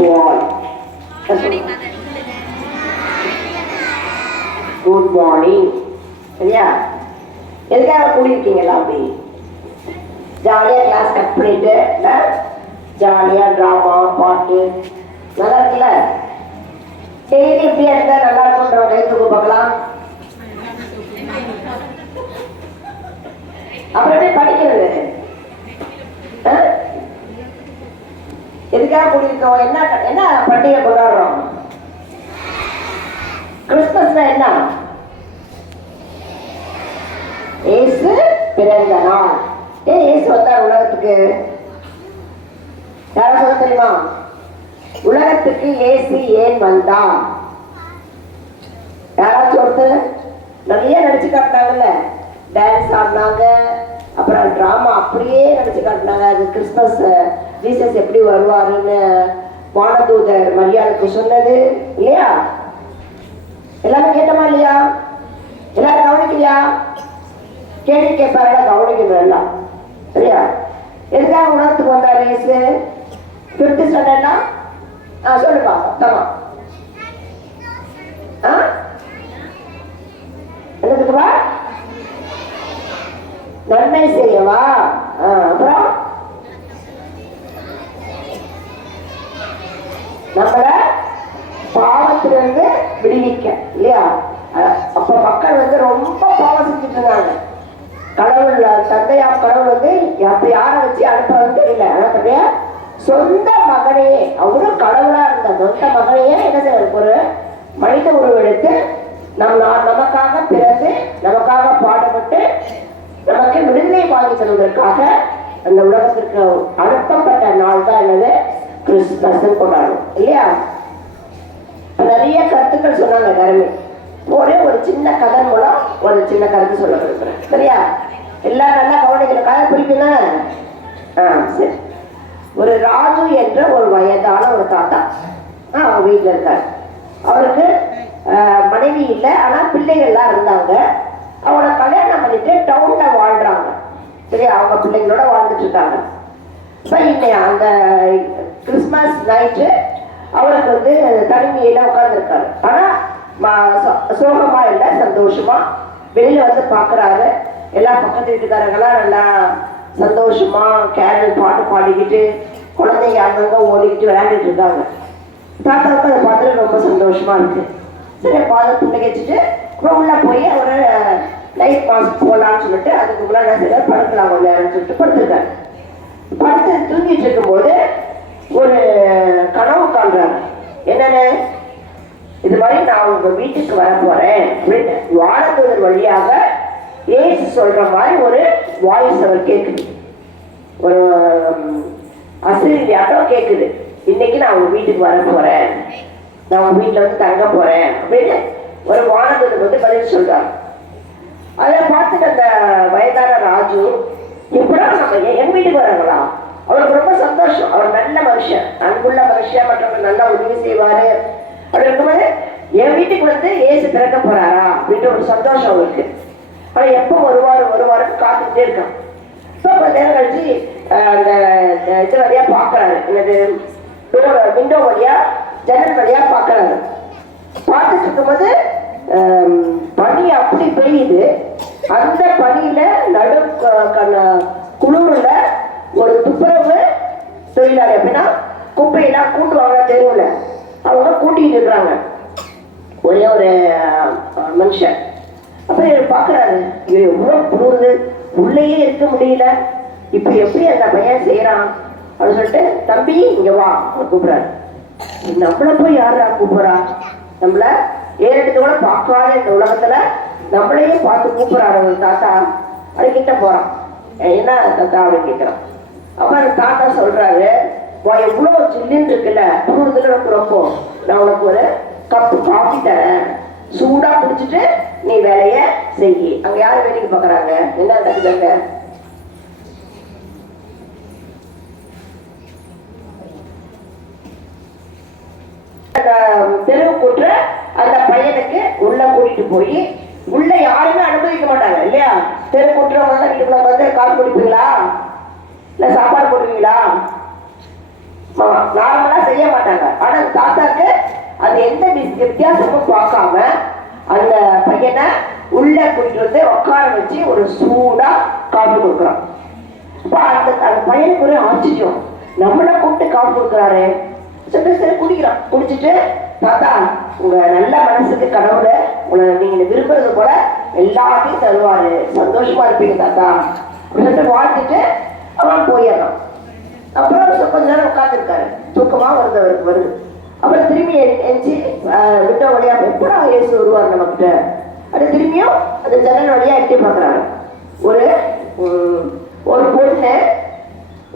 to all. Good morning. சரியா? எதுக்காக கூடியிருக்கீங்களா? அப்படி ஜாலியாக கிளாஸ் கட் பண்ணிட்டு ஜாலியாக ட்ராமா பாட்டு நல்லா இருக்குல்ல? டெய்லி இப்படியா இருந்தால் நல்லா இருக்கும்ன்றவங்க கை தூக்கு பார்க்கலாம். அப்புறம் எப்படி படிக்கிறது? எதுக்காக கூடியிருக்கோம்? என்ன என்ன பண்டிகை கொண்டாடுறோம்? கிறிஸ்துமஸ்னா என்ன? இயேசு பிறந்த நாள். ஏன் இயேசு வந்தார் உலகத்துக்கு? யாரா சொல்ல தெரியுமா? உலகத்துக்கு இயேசு ஏன் வந்தான்? யாராச்சும் ஒருத்தர் நிறைய நடிச்சு காட்டினாங்கல்ல, டான்ஸ் ஆடினாங்க, அப்புறம் டிராமா அப்படியே நடிச்சு காட்டினாங்க. அது கிறிஸ்துமஸ் ஜீசஸ் எப்படி வருவாருன்னு வானதூதர் மரியாதைக்கு சொன்னது இல்லையா? எல்லாமே கேட்டோமா இல்லையா? எல்லாரும் கவனிக்கலையா? கேள்வி கேட்பாரு, கவனிக்கணும் எல்லாம். சரியா? எதுக்காக உலகத்துக்கு வந்தார் இயேசு? 5th ஸ்டாண்டர்ட்னா சொல்லுப்பா சத்தமா. என்னதுக்குப்பா? நன்மை செய்யவா? அப்புறம் நம்மள பாவத்திலிருந்து விடுவிக்க இல்லையா? அப்ப மக்கள் வந்து ரொம்ப பாவம் செஞ்சுட்டு இருந்தாங்க. கடவுள் தந்தையா கடவுள் வந்து அப்ப யாரை வச்சு அனுப்புறதுன்னு தெரியல. ஆனா சொந்த மகனையே, அவரும் கடவுளா இருந்த சொந்த மகனையே என்ன செய்ய ஒரு மனித உருவெடுத்து நமக்காக பிறந்து நமக்காக பாடுபட்டு நமக்கு விடுதலை வாங்கி தருவதற்காக அந்த உலகத்திற்கு அனுப்பப்பட்ட நாள் தான் என்னது கிறிஸ்துமஸ் கொண்டாடும் இல்லையா? நிறைய கருத்துக்கள் சொன்னாங்க. கருமை ஒரே ஒரு சின்ன கதை மூலம் ஒரு சின்ன கருத்து சொல்ல கொடுக்குறேன். சரியா? எல்லாரும் நல்லா கவனிக்கிற கதை பிடிக்குன்னா சரி. ஒரு ராஜு என்ற ஒரு வயதான ஒரு தாத்தா அவங்க வீட்டில் இருக்காரு. அவருக்கு மனைவி இல்லை, ஆனால் பிள்ளைகள்லாம் இருந்தாங்க. அவங்கள கல்யாணம் பண்ணிட்டு டவுன்ல வாழ்றாங்க. சரியா? அவங்க பிள்ளைங்களோட வாழ்ந்துட்டு இருக்காங்க. இப்போ இன்னைக்கு அந்த கிறிஸ்மஸ் நைட்டு அவருக்கு வந்து தனிமையில உட்கார்ந்துருக்காரு. ஆனால் சோகமா இல்லை, சந்தோஷமா வெளியில வந்து பார்க்குறாரு. எல்லா பக்கத்து வீட்டுக்காரங்களாம் நல்லா சந்தோஷமா கேரல் பாட்டு பாடிக்கிட்டு குழந்தைங்க அங்கங்க ஓடிக்கிட்டு விளையாண்டுட்டு இருக்காங்க. தாத்தாவுக்கு அதை பார்த்துட்டு ரொம்ப சந்தோஷமா இருக்கு. சரி, பாதை துண்டை வச்சுட்டு உள்ள போய் அவரை லைட் மாஸ்க் போகலான்னு சொல்லிட்டு அதுக்கு முன்னாடி சரி படுக்கலாம் கொஞ்சம் நேரம்னு சொல்லிட்டு படுத்துருக்காரு. படுத்து தூங்கிட்டு இருக்கும்போது ஒரு கனவு காண்றாரு. என்னன்னு? இது மாதிரி நான் உங்க வீட்டுக்கு வர போறேன் அப்படின்னு வானதூதர் வழியாக ஏசு சொல்ற மாதிரி ஒரு வாய்ஸ் அவர் கேட்குது. ஒரு அசிரியாட்டம் கேட்குது. இன்னைக்கு நான் உங்க வீட்டுக்கு வர போறேன், நான் உங்க வீட்டுல வந்து தங்க போறேன் அப்படின்னு ஒரு வானதூதர் வந்து பதில் சொல்றாரு. அதை பார்த்துட்டு அந்த வயதான ராஜு எப்படா நம்ம என் வீட்டுக்கு வராங்களா? அவருக்கு ரொம்ப சந்தோஷம். அவர் நல்ல மனுஷன், அன்புள்ள மனுஷன், மற்றவங்க நல்லா உதவி செய்வாரு. அப்படி இருக்கும்போது என் வீட்டுக்கு வந்து ஏசு பிறக்க போறாரா அப்படின்ற ஒரு சந்தோஷம் அவருக்கு. ஆனா எப்போ வருவாருன்னு காத்துக்கிட்டே இருக்கான். இப்போ கொஞ்ச நேரம் கழிச்சு அந்த இது வழியா பாக்குறாரு. என்னது விண்டோ வழியா ஜன்னல் வழியா பாக்குறாரு. பார்த்துட்டு இருக்கும்போது பனி அப்படி பெய்யுது. அந்த பனியில நடு குழுவுல ஒரு துப்புரவு தொழிலாளி, அப்படின்னா குப்பையெல்லாம் கூட்டுவாங்க தெருவுல, அவங்க கூட்டிட்டு இருக்கிறாங்க. ஒரே ஒரு மனுஷன். அப்புறம் இவர் பாக்குறாரு, இவர் எவ்வளவு குளிருது, உள்ளேயே இருக்க முடியல, இப்ப எப்படி அந்த பையன் செய்யறான் அப்படின்னு சொல்லிட்டு, தம்பி இங்க வா கூப்பிடுறாரு. நம்மள போய் யாரா கூப்பிடுறா? நம்மள ஏறெடுத்து கூட பார்க்காத இந்த உலகத்துல நம்மளையும் பார்த்து கூப்பிடுறாரு ஒரு தாத்தா. அது கிட்ட போறான். என்ன தாத்தா அப்படின்னு கேட்கிறான். அப்ப அந்த தாத்தா சொல்றாரு, எவ்வளவு சில்லுன்னு இருக்குல்ல, குளிர்துல எனக்கு ரொம்ப, நான் உனக்கு ஒரு கப்பு காஃபி தரேன், சூடா குடிச்சிட்டு நீ வேலைய செய்யி. அங்க யாரு வேலைக்கு பாக்குறாங்க? என்ன நடக்குதுங்க? தெருவு கூட்டுற அந்த பையனுக்கு உள்ள கூட்டிட்டு போய், உள்ள யாருமே அனுமதிக்க மாட்டாங்க இல்லையா? தெரு கூட்டுறவங்க வீட்டுக்குள்ள வந்து கால் குடிப்பீங்களா, இல்ல சாப்பாடு போடுவீங்களா? நார்மலா செய்ய மாட்டாங்க. ஆனா தாத்தாக்கு அது எந்த வித்தியாசமும் பார்க்காம அந்த பையனை உள்ள கூட்டிட்டு வந்து உட்கார வச்சு ஒரு சூடா காஃபி கொடுக்குறான். அந்த பையனுக்கு ஒரு ஆச்சரியம், நம்மள கூப்பிட்டு காஃபி கொடுக்குறாரு. சரி குடிக்கிறான். குடிச்சிட்டு தாத்தா உங்க நல்ல மனசுக்கு கடவுளை உங்களை நீங்க விரும்புறது கூட எல்லாத்தையும் தருவாரு, சந்தோஷமா இருப்பீங்க தாத்தா அப்படின்னு சொல்லிட்டு வாழ்த்துட்டு அவன் போயிடறான். அப்புறம் கொஞ்ச நேரம் உட்காந்துருக்காரு, தூக்கமா வருது. அப்புறம் திரும்பி எஞ்சி விட்ட வழியா எப்படா இயேசு வருவார் நம்மகிட்ட அது திரும்பியும் அந்த ஜன்னல் வழியா எட்டி பார்க்குறாரு. ஒரு ஒரு பொண்ணு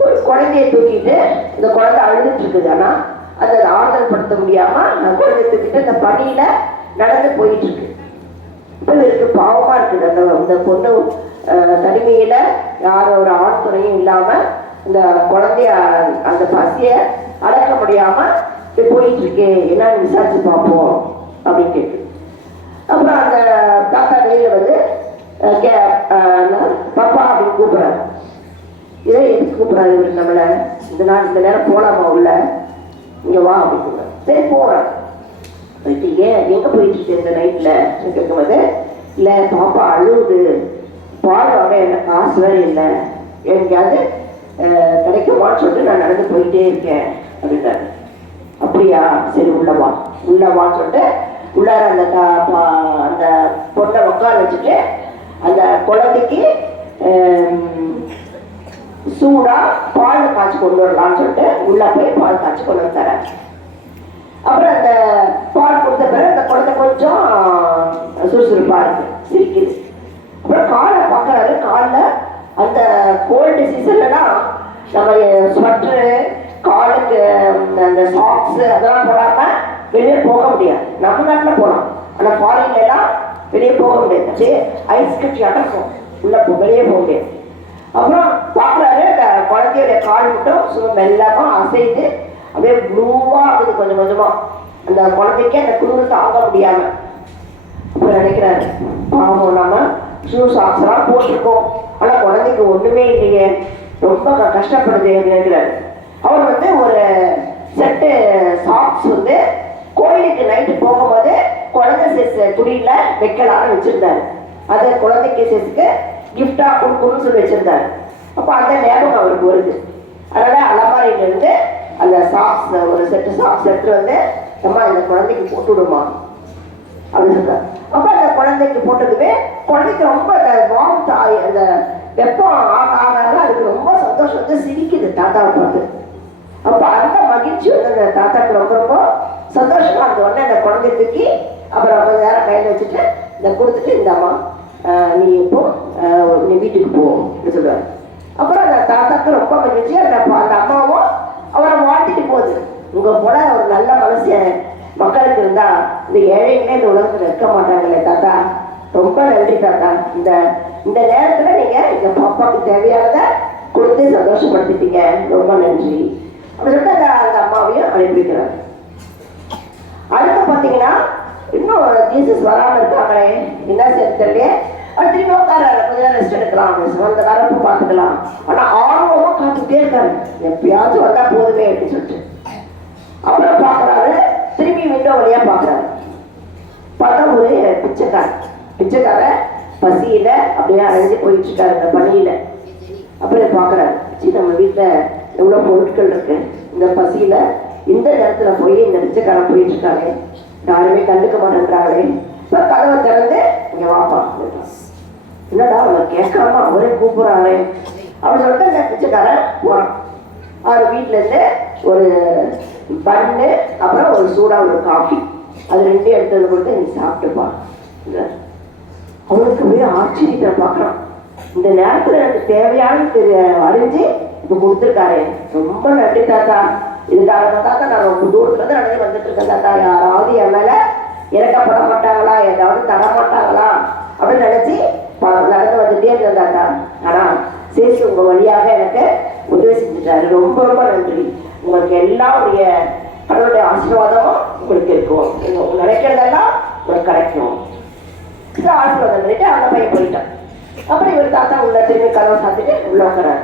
ஒரு குழந்தைய தூக்கிட்டு இந்த குழந்தை அழுதுட்டு இருக்குது. ஆனா அதை ஆறுதல் படுத்த முடியாம குழந்தைய தூக்கிட்டு அந்த பணியில நடந்து போயிட்டு இருக்கு. இப்போ இவருக்கு பாவமா இருக்குது. அந்த பொண்ணு தனிமையில யாரும் ஒரு ஆண் துணையும் இல்லாம இந்த குழந்தைய அந்த பசிய அடக்க முடியாம போயிட்டு இருக்கே, என்னன்னு விசாரிச்சு பார்ப்போம் அப்படின்னு கேட்டு அப்புறம் அந்த தாத்தா கையில வந்து பாப்பா அப்படின்னு கூப்பிடுறாரு. இதை எதுக்கு கூப்பிடுறாரு இவர் நம்மள? இந்த நேரம் போலாமா உள்ள, இங்க வா அப்படின்னு. சரி போறேன். போயிட்டு ஏன் எங்க போயிட்டு இருக்கு இந்த நைட்ல கேட்கும்போது, இல்ல பாப்பா அழுவுது, பால் வாங்க என்ன காசு வேற இல்லை, எங்கேயாவது கிடைக்குமான்னு சொல்லிட்டு நான் நடந்து போயிட்டே இருக்கேன் அப்படின்றாரு. அப்படியா, சரி உள்ளவான்னு சொல்லிட்டு உள்ளார அந்த பொண்ணை உட்கார வச்சுட்டு அந்த குழந்தைக்கு சூடா பால் காய்ச்சி கொண்டு வரலாம்னு சொல்லிட்டு உள்ள போய் பால் காய்ச்சி கொண்டு வந்து தரேன். அப்புறம் அந்த பால் கொடுத்த பிறகு அந்த குழந்தை கொஞ்சம் சுறுசுறுப்பா இருக்கு, சிரிக்குது. அப்புறம் காலை பார்க்கறாரு. காலில் அந்த கோல்டு சீசன்லலாம் நம்ம ஸ்வெட்டரு, காலுக்கு அந்த சாக்ஸ் அதெல்லாம் போடாம வெளியே போக முடியாது. நம்ம நாட்டில் போகலாம், ஆனால் ஃபாரின்ல எல்லாம் வெளியே போக முடியாது. ஐஸ் கட்டி அடக்கும், உள்ள வெளியே போக முடியாது. அப்புறம் பார்க்குறாரு, அந்த குழந்தையோட கால் மட்டும் சும்மா மெல்லமா அசைந்து அப்படியே ப்ளூவா ஆகுது கொஞ்சம் கொஞ்சமா. அந்த குழந்தைக்கு அந்த குளிர் தாங்க முடியாம அப்புறம் நினைக்கிறாரு, பாவம் நம்ம ஷூ சாக்ஸ் எல்லாம் போட்டிருக்கோம், ஆனா குழந்தைக்கு ஒண்ணுமே இல்லையே, ரொம்ப கஷ்டப்படுது நினைக்கிறாரு. அவர் வந்து ஒரு செட்டு சாக்ஸ் வந்து கோயிலுக்கு நைட்டு போகும்போது குழந்தை சைஸ் துணியில வைக்கலான்னு வச்சிருந்தாரு. அதை குழந்தைக்கு சைஸுக்கு கிஃப்டா கொடுக்கணும்னு சொல்லி வச்சிருந்தாரு. அப்போ அந்த ஞாபகம் அவருக்கு வருது. அதனால அலமாரியில இருந்து அந்த சாக்ஸ் ஒரு செட்டு சாக்ஸ் எடுத்துட்டு வந்து அம்மா இந்த குழந்தைக்கு போட்டு விடுமா அப்படின்னு சொல்றாரு. அப்ப அந்த குழந்தைக்கு போட்டதுமே குழந்தைக்கு ரொம்ப வார்ம் அந்த வெப்பம் ஆகாத அதுக்கு ரொம்ப சந்தோஷம் வந்து சிரிக்குது தாத்தாவை பார்த்து. அப்ப அந்த மகிழ்ச்சி வந்து அந்த தாத்தாக்கு ரொம்ப ரொம்ப சந்தோஷமா இருந்த உடனே அந்த குழந்தை தூக்கி அப்புறம் கொஞ்ச நேரம் கையில வச்சுட்டு இந்த கொடுத்துட்டு இந்த அம்மா நீ இப்போ நீ வீட்டுக்கு போ அப்படின்னு சொல்லுவாரு. அப்புறம் அந்த தாத்தாக்கு ரொம்ப மகிழ்ச்சி. அந்த அம்மாவும் அவரை வாழ்த்துட்டு போகுது. உங்க போல ஒரு நல்ல மனுஷன் மக்களுக்கு இருந்தா இந்த ஏழைகளே இந்த உலகத்துல இருக்க மாட்டாங்களே தாத்தா, ரொம்ப நன்றி தாத்தா, இந்த நேரத்துல நீங்க எங்க பாப்பாவுக்கு தேவையானதை கொடுத்து சந்தோஷப்படுத்திட்டீங்க, ரொம்ப நன்றி அப்படின்னு சொல்லிட்டு அந்த அம்மாவையும் அனுப்பி வைக்கிறாங்க. அடுத்து பாத்தீங்கன்னா இன்னும் ஜீசஸ் வராம இருக்காங்களே, என்ன சேர்த்துலயே அது திரும்பி உட்காராரு, கொஞ்ச நேரம் ரெஸ்ட் எடுக்கலாம், அந்த வரப்பு பார்த்துக்கலாம். ஆனா ஆர்வமா காத்துட்டே இருக்காரு, எப்பயாச்சும் வந்தா போதுமே அப்படின்னு சொல்லிட்டு. அப்புறம் பாக்குறாரு, திரும்பி விண்டோ வழியா பாக்குறாரு. பார்த்தா ஒரு பிச்சைக்காரன் பசியில அப்படியே அழைஞ்சு போயிட்டு இருக்காரு அந்த பணியில. அப்புறம் பாக்குறாரு, நம்ம வீட்டுல எவ்வளவு பொருட்கள் இருக்கு, இந்த பசியில இந்த நேரத்துல போய் இந்த பிச்சைக்காரன் போயிட்டு இருக்காங்க, யாருமே கண்டுக்க மாட்டேன்றாங்களே. கதவை திறந்து இங்க வாப்பா, என்னடா அவனை கேட்காம அவரே கூப்பிடுறாரு அப்படின்னு சொல்லிட்டு அந்த பிச்சைக்காரன் போறான். அவர் வீட்டுல இருந்து ஒரு பண்ணு அப்புறம் ஒரு சூடா ஒரு காஃபி அது ரெண்டையும் எடுத்தது கொடுத்து நீ சாப்பிட்டுப்பா. அவனுக்கு போய் ஆச்சரியத்தை பார்க்கறான். இந்த நேரத்துல எனக்கு தேவையானு அறிஞ்சு இப்ப கொடுத்துருக்காரு, ரொம்ப நன்றி தாத்தா, இதுக்காக தாத்தா நான் ரொம்ப தூரத்துல இருந்து நடந்து வந்துட்டு இருக்கேன் தாத்தா, யாராவது என் மேல இறக்கப்பட மாட்டாங்களா, ஏதாவது தர மாட்டாங்களா அப்படின்னு நினைச்சு நடந்து வந்துட்டே இருந்தேன் தாத்தா. ஆனா சேசு உங்க வழியாக எனக்கு உதவி செஞ்சுட்டாரு, ரொம்ப ரொம்ப நன்றி, உங்களுக்கு எல்லாருடைய கடவுளுடைய ஆசீர்வாதமும் உங்களுக்கு இருக்கும், உங்களுக்கு நினைக்கிறதெல்லாம் உங்களுக்கு கிடைக்கும் ஆசீர்வாதம் பண்ணிட்டு அந்த பையன் போயிட்டான். அப்புறம் இவர் தாத்தா உள்ள திரும்பி கதவை சாத்திட்டு உள்ள உட்காராரு.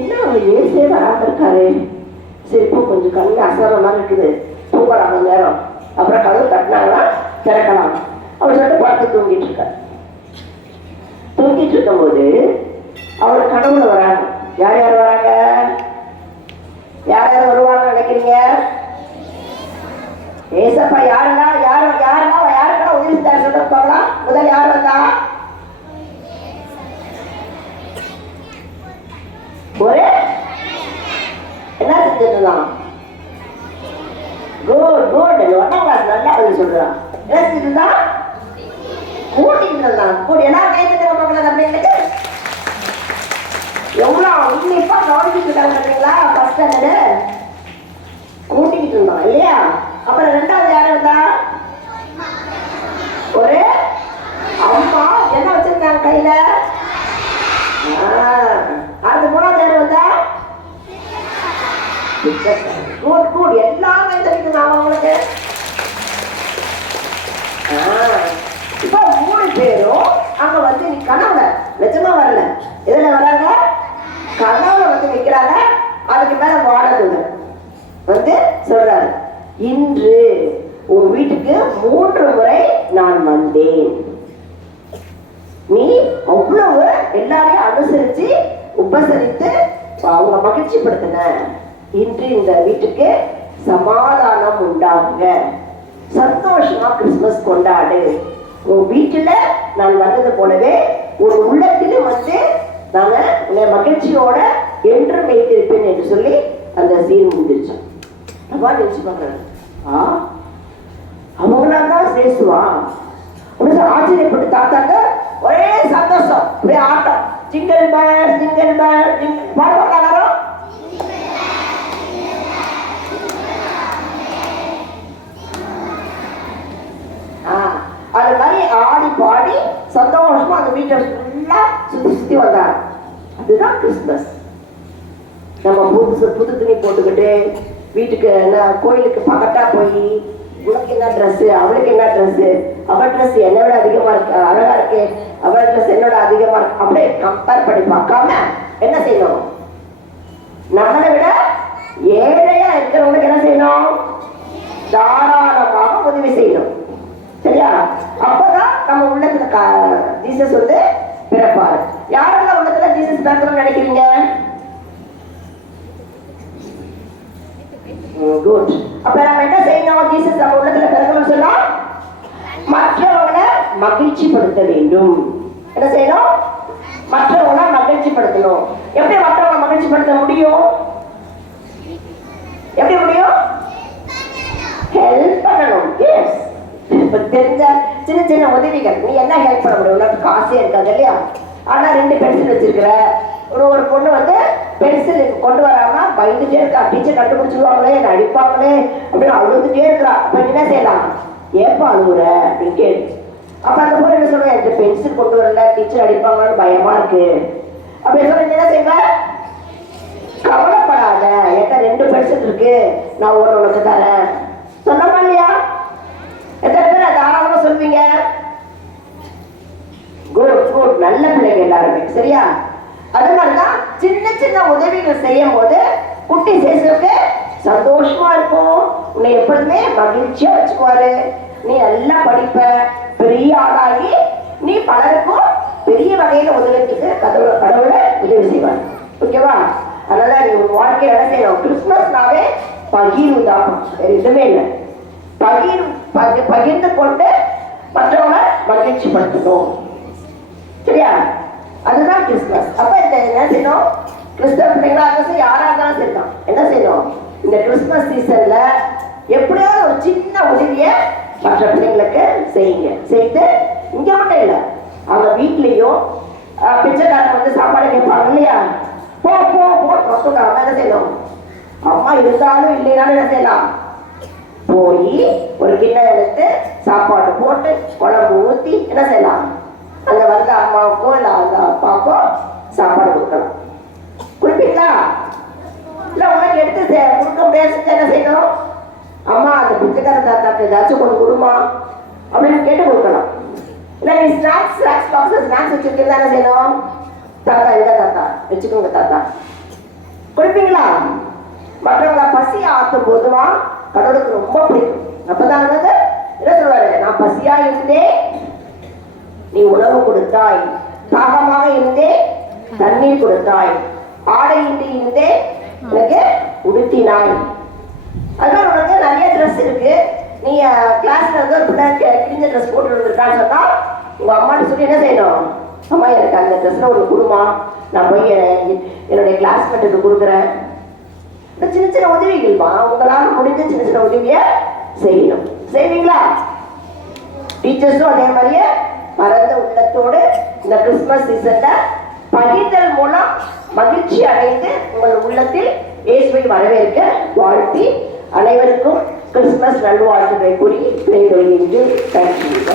இன்னும் அவர் ஏசே வராம இருக்காரு, சரி இப்போ கொஞ்சம் கண்ணு அசர மாதிரி இருக்குது, ஒரு அரை மணி நேரம், அப்புறம் கதவு தட்டினாங்கன்னா திறக்கலாம் அப்படின்னு சொல்லிட்டு படுத்து தூங்கிட்டு இருக்க. தூங்கிட்டு இருக்கும்போது அவர் கனவுல வராங்க. யார் யார் வராங்க? யார் யார் வருவாங்க நினைக்கிறீங்க? ஏசப்பா யாரெல்லாம் யாருக்கெல்லாம் உதவி செஞ்சாரு சொல்ல பார்க்கலாம். முதல் யார் வந்தா? ஒரு என்ன செஞ்சிருந்தான்? குட் ஒன்னாம் கிளாஸ் நல்லா பதில் சொல்றான். என்ன செஞ்சிருந்தான்? கூட்டிட்டு இருந்தான். எல்லாரும் கேட்டுக்கிற பார்க்கலாம் தம்பிங்களுக்கு எவ்வளவு உன்னிப்பா கவனிச்சுட்டு இருக்காங்க பார்த்தீங்களா? ஃபர்ஸ்ட் ஸ்டாண்டர்டு கூட்டிக்கிட்டு இருந்தான் இல்லையா? அப்புறம் ரெண்டாவது யாரு இருந்தா? ஒரு அம்மா என்ன வச்சிருக்காங்க கையில? அது மூணாவது யாரு வந்தா? கூட் எல்லாம் கை தட்டிட்டு அவங்களுக்கு. இப்ப 3 பேரும் அங்க வந்து நீ கனவுல நிஜமா வரல, எதுல வராங்க? கனவுல வந்து நிக்கிறாங்க. அதுக்கு மேல வாடகை வந்து சொல்றாரு, இன்று உன் வீட்டுக்கு 3 முறை நான் வந்தேன். நீ அவ்வளவு எல்லாரையும் அனுசரிச்சு உபசரித்து அவங்க மகிழ்ச்சி படுத்தின. இன்று இந்த வீட்டுக்கு சமாதானம் உண்டாகுங்க, சந்தோஷமா கிறிஸ்துமஸ் கொண்டாடு. உன் வீட்டுல நான் வந்தது போலவே ஒரு உள்ளத்திலும் வந்து நாங்க உன்னை மகிழ்ச்சியோட என்று வைத்திருப்பேன் என்று சொல்லி அந்த சீன் முடிஞ்சோம். நினைச்சு பாக்குறேன், அவங்களாதான் பேசுவான் ஆச்சரியப்பட்டு தாத்தாக்க ஒரே சந்தோஷம், ஒரே ஆட்டம். ஜிங்கல் பேல் ஜிங்கல் பேல் பாடுவாங்க எல்லாரும். அது மாதிரி ஆடி பாடி சந்தோஷமா அந்த வீட்டை ஃபுல்லா சுத்தி வந்தாங்க. அதுதான் கிறிஸ்துமஸ். நம்ம புது துணி போட்டுக்கிட்டு வீட்டுக்கு கோயிலுக்கு பக்கத்தா போய் உனக்கு என்ன ட்ரெஸ், அவளுக்கு என்ன ட்ரெஸ், அவள் ட்ரெஸ் என்னை விட அதிகமா இருக்கு, அழகா இருக்கு, அவள் ட்ரெஸ் என்னோட அதிகமா இருக்கு, அப்படியே கம்பேர் பண்ணி பார்க்காம என்ன செய்யணும்? நம்மளை விட ஏழையா இருக்கிறவங்களுக்கு என்ன செய்யணும்? தாராளமாக உதவி செய்யணும். சரியா? அப்பதான் நம்ம உள்ளத்துல ஜீசஸ் வந்து பிறப்பாரு. யாரெல்லாம் உள்ளத்துல ஜீசஸ் பிறக்கணும்னு நினைக்கிறீங்க? குட். அப்ப நம்ம என்ன செய்யணும்? ஜீசஸ் நம்ம உள்ளத்துல பிறக்கணும்னு சொன்னா மற்றவங்களை மகிழ்ச்சி படுத்த வேண்டும். என்ன செய்யணும்? மற்றவங்களை மகிழ்ச்சி படுத்தணும். எப்படி மற்றவங்களை மகிழ்ச்சி படுத்த முடியும்? எப்படி முடியும்? ஹெல்ப் பண்ணணும். எஸ். இப்ப தெரிஞ்ச சின்ன சின்ன உதவிகள். நீ என்ன ஹெல்ப் பண்ண முடியும்? உனக்கு காசே இருக்காது இல்லையா? ஆனா 2 பென்சில் வச்சிருக்கிற ஒரு பொண்ணு வந்து பென்சில் கொண்டு வராம பயந்துட்டே இருக்கா. டீச்சர் கண்டுபிடிச்சிருவாங்களே, அடிப்பாங்களே அப்படின்னு அழுதுட்டே இருக்கிறா. அப்ப என்ன செய்யலாம்? ஏப்பா அழுகுற அப்படின்னு கேடு. அப்ப அந்த பொண்ணு என்ன சொல்லுவேன், எனக்கு பென்சில் கொண்டு வரல, டீச்சர் அடிப்பாங்கன்னு பயமா இருக்கு அப்படின்னு சொல்ல என்ன செய்வ? கவலைப்படாத, என்கிட்ட 2 பென்சில் இருக்கு, நான் உனக்கு தரேன் சொன்னமா இல்லையா? எத்தனை பேர் அதை ஆரம்பமா சொல்வீங்க? குட். நல்ல பிள்ளைங்க எல்லாருமே. சரியா? அது மாதிரிதான் சின்ன சின்ன உதவிகள் செய்யும் போது குட்டி சேசுக்கு சந்தோஷமா இருக்கும். உன்னை எப்பொழுதுமே மகிழ்ச்சியா வச்சுக்குவாரு. நீ நல்லா படிப்ப, பெரிய ஆளாகி நீ பலருக்கும் பெரிய வகையில உதவிக்கு கடவுளை உதவி செய்வார். ஓகேவா? அதனால நீ உன் வாழ்க்கையில என்ன செய்யணும்? கிறிஸ்துமஸ்னாவே பகிர்வு தான், எதுவுமே இல்லை. பகிர்ந்து கொண்டு மற்றவங்க மகிழ்ச்சி படுத்தணும். சரியா? அதுதான் கிறிஸ்துமஸ். அப்ப இந்த என்ன செய்யணும்? கிறிஸ்தவ பிள்ளைங்களா இருந்தாலும் யாரா இருந்தாலும் சரிதான். என்ன செய்யணும்? இந்த கிறிஸ்துமஸ் சீசன்ல எப்படியாவது ஒரு சின்ன உதவிய மற்ற பிள்ளைங்களுக்கு செய்யுங்க. செய்து இங்க மட்டும் இல்லை, அவங்க வீட்லயும் பிச்சைக்காரங்க வந்து சாப்பாடு கேட்பாங்க இல்லையா? போ என்ன செய்யணும்? அம்மா இருந்தாலும் இல்லைனாலும் என்ன செய்யலாம்? போய் ஒரு கிண்ணம் எடுத்து சாப்பாடு போட்டு குழம்பு ஊத்தி என்ன செய்யலாம்? அந்த வந்த அம்மாவுக்கோ இல்ல அந்த அப்பாவுக்கோ சாப்பாடு கொடுக்கலாம். குடிப்பீங்களா? இல்ல உனக்கு எடுத்து கொடுக்க முடியாது என்ன செய்யணும்? அம்மா அந்த பிச்சைக்கார தாத்தாக்கு ஏதாச்சும் கொண்டு கொடுமா அப்படின்னு கேட்டு கொடுக்கலாம். இல்ல நீ ஸ்நாக்ஸ் பாக்ஸ் ஸ்நாக்ஸ் வச்சிருக்கீங்க என்ன செய்யணும்? தாத்தா இந்த தாத்தா வச்சுக்கோங்க தாத்தா. குடிப்பீங்களா? மற்றவங்களை பசி ஆற்றும் போதுமா கடவுளுக்கு ரொம்ப பிடிக்கும். அப்பதான் என்ன சொல்றாரு, நான் பசியா இருந்தேன் நீ உணவு கொடுத்தாய், தாகமாக இருந்தே தண்ணீர் கொடுத்தாய், ஆடையின்றி இருந்தே எனக்கு உடுத்தினாய். அதுதான் உனக்கு நிறைய ட்ரெஸ் இருக்கு, நீ கிளாஸ்ல ஒரு பிள்ளை கிழிஞ்ச ட்ரெஸ் போட்டு இருக்கான்னு சொன்னா உங்க அம்மாட்ட சொல்லி என்ன செய்யணும், அம்மா எனக்கு அந்த ட்ரெஸ்ல ஒரு குடுமா, நான் போய் என்னுடைய கிளாஸ்மேட்டுக்கு கொடுக்குறேன். இந்த சின்ன சின்ன உதவிகள்மா உங்களால் முடிஞ்ச சின்ன சின்ன உதவிய செய்யணும். செய்வீங்களா? டீச்சர்ஸும் அதே மாதிரியே பரந்த உள்ளத்தோடு இந்த கிறிஸ்துமஸ் சீசன்ல பகிர்தல் மூலம் மகிழ்ச்சி அடைந்து உங்கள் உள்ளத்தில் இயேசுவை வரவேற்க வாழ்த்தி அனைவருக்கும் கிறிஸ்துமஸ் நல்வாழ்த்துக்களை கூறி விடைபெறுகின்றேன்.